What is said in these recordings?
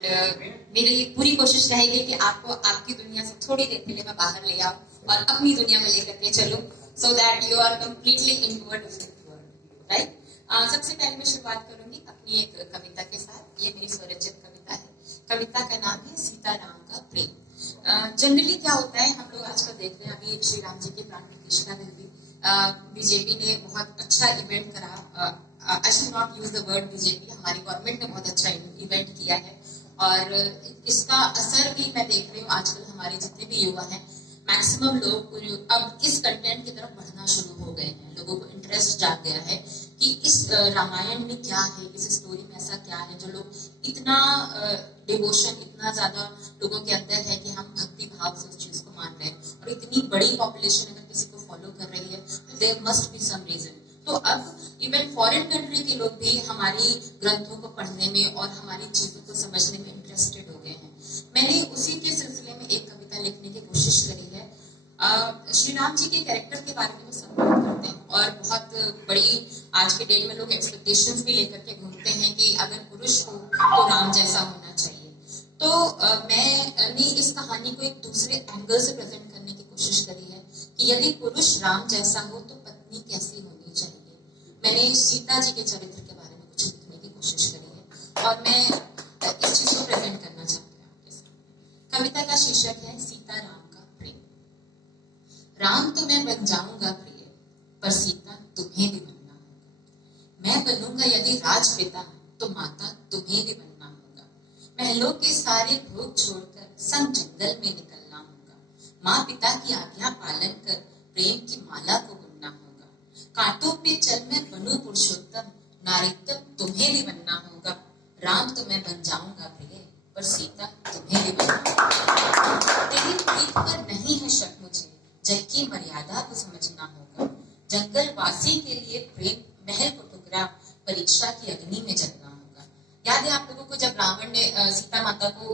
मेरी पूरी कोशिश रहेगी कि आपको आपकी दुनिया से थोड़ी देर के लिए मैं बाहर ले आऊं और अपनी दुनिया में लेकर के चलूं, so that you are completely inward right. सबसे पहले मैं शुरुआत करूंगी अपनी एक कविता के साथ। ये मेरी स्वरचित कविता है। कविता का नाम है सीताराम का प्रेम। जनरली क्या होता है, हम लोग आजकल देख रहे हैं, अभी श्री राम जी की प्राण प्रतिष्ठा में भी बीजेपी ने बहुत अच्छा इवेंट करा। I should not use the word BJP, हमारी गवर्नमेंट ने बहुत अच्छा इवेंट किया है और इसका असर भी मैं देख रही हूँ। आजकल हमारे जितने भी युवा हैं, मैक्सिमम लोग अब इस कंटेंट की तरफ बढ़ना शुरू हो गए हैं। लोगों को इंटरेस्ट जाग गया है कि इस रामायण में क्या है, इस स्टोरी में ऐसा क्या है जो लोग इतना डिवोशन, इतना ज्यादा लोगों के अंदर है कि हम भक्ति भाव से उस चीज को मान रहे हैं। और इतनी बड़ी पॉपुलेशन अगर किसी को फॉलो कर रही है तो there must be some reason. तो अब इवन फॉरेन कंट्री के लोग भी हमारी ग्रंथों को पढ़ने में और हमारी चीजों को समझने में इंटरेस्टेड हो गए हैं। मैंने उसी के सिलसिले में एक कविता लिखने की कोशिश करी है। श्री राम जी के कैरेक्टर के बारे में सब बात करते हैं और बहुत बड़ी आज के डेट में लोग एक्सपेक्टेशंस भी लेकर के घूमते हैं कि अगर पुरुष हो तो राम जैसा होना चाहिए। तो मैंने इस कहानी को एक दूसरे एंगल से प्रेजेंट करने की कोशिश करी है कि यदि पुरुष राम जैसा हो तो पत्नी कैसी होनी चाहिए। मैंने सीता जी के चरित्र के बारे में कुछ लिखने की कोशिश करी है और मैं इस चीज को प्रेजेंट करना चाहती हूँ आपके सामने। कविता का शीर्षक है सीताराम का प्रेम। राम तो मैं बन जाऊंगा प्रिय, पर सीता तुम्हें भी बनना होगा। मैं बनूंगा यदि राजपिता तो माता तुम्हें भी बनना होगा। महलों के सारे भोग छोड़कर संग जंगल में निकलना होगा। माँ पिता की आज्ञा पालन कर प्रेम की माला को बुनना होगा। कांटों पे चल मैं बनूं पुरुषोत्तम, नारीत्व तुम्हें भी बनना होगा। राम तो मैं बन जाऊंगा प्रिय, पर सीता तुम्हें भी बनना होगा। तेरी प्रीत पर नहीं है शक मुझे, जय की मर्यादा को समझना होगा। जंगल वासी के लिए प्रेम महल को टुकड़ा, परीक्षा की अग्नि में जलना होगा। याद है आप लोगों को, जब रावण ने सीता माता को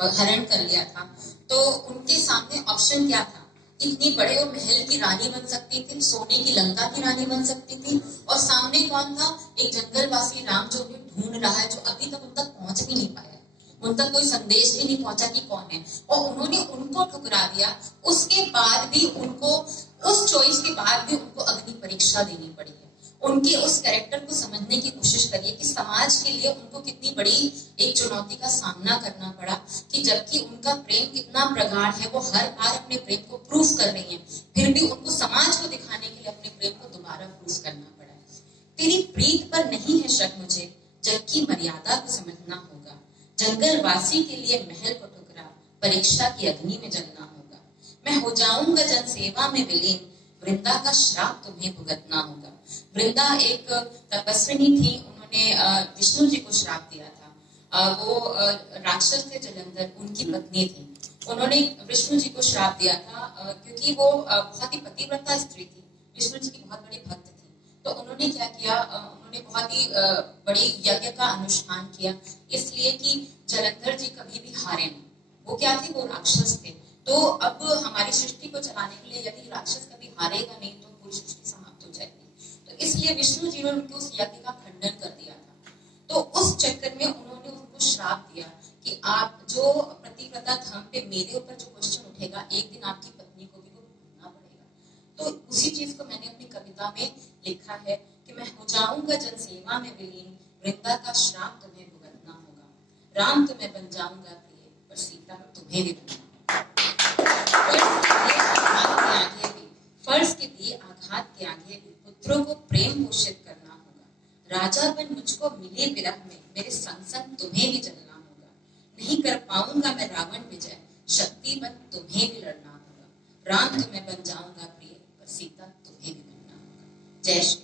हरण कर लिया था तो उनके सामने ऑप्शन क्या था? इतनी बड़े वो महल की रानी बन सकती थी, सोने की लंका की रानी बन सकती थी, और सामने कौन था? एक जंगलवासी राम जो उन्हें ढूंढ रहा है, जो अभी तक उन तक पहुंच भी नहीं पाया, उन तक कोई संदेश भी नहीं पहुंचा कि कौन है, और उन्होंने उनको ठुकरा दिया। उसके बाद भी उनको, उस चॉइस के बाद भी उनको अग्नि परीक्षा देनी पड़ी है। उनके उस कैरेक्टर को समझने की कोशिश करिए कि समाज के लिए उनको कितनी बड़ी एक चुनौती का सामना करना पड़ा, कि जबकि उनका प्रेम इतना प्रगाढ़ है, वो हर बार अपने प्रेम को प्रूफ कर रही है, फिर भी उनको समाज को दिखाने के लिए अपने प्रेम को दोबारा प्रूफ करना पड़ा है। तेरी प्रीत पर नहीं है शक मुझे, जग की मर्यादा को समझना होगा। जंगल वासी के लिए महल को ठुकरा, परीक्षा की अग्नि में जलना होगा। मैं हो जाऊंगा जन सेवा में विलीन, वृंदा का श्राप तुम्हें भुगतना होगा। वृंदा एक तपस्विनी थी, उन्होंने विष्णु जी को श्राप दिया था। वो राक्षस थे जलंधर, उनकी पत्नी थी। उन्होंने विष्णु जी को श्राप दिया था क्योंकि वो बहुत ही पतिव्रता स्त्री थी, विष्णु जी की बहुत बड़ी भक्त थी। तो उन्होंने क्या किया, उन्होंने बहुत ही बड़ी यज्ञ का अनुष्ठान किया, इसलिए कि जलंधर जी कभी भी हारे नहीं। वो क्या थे? वो राक्षस थे। तो अब हमारी सृष्टि को चलाने के लिए यदि राक्षस कभी हारेगा नहीं तो पूरी सृष्टि समाप्त हो जाएगी। तो इसलिए विष्णु जी ने उनके उस यज्ञ का खंडन कर दिया था। तो उस चक्कर में उन्होंने उनको श्राप दिया कि आप जो पतिव्रता धर्म पे मेरे ऊपर जो क्वेश्चन उठेगा, एक दिन आपकी पत्नी को भी वो भूलना पड़ेगा। तो उसी चीज को मैंने अपनी कविता में लिखा है कि मैं हो जाऊंगा जन सेवा में विलीन, वृंदा का श्राप तुम्हें भुगतना होगा। राम तो मैं बन जाऊंगा प्रिय, पर सीता तुम्हें भी बनना। फर्ज के दिए आघात के आगे भी पुत्रों को प्रेम पोषित करना होगा। राजा बन मुझको मिले विरह में, मेरे संग संग तुम्हें भी जलना होगा। नहीं कर पाऊंगा मैं रावण विजय, शक्ति बन तुम्हें भी लड़ना होगा। राम तो मैं बन जाऊंगा प्रिय, पर सीता तुम्हें भी बनना होगा। जय श्री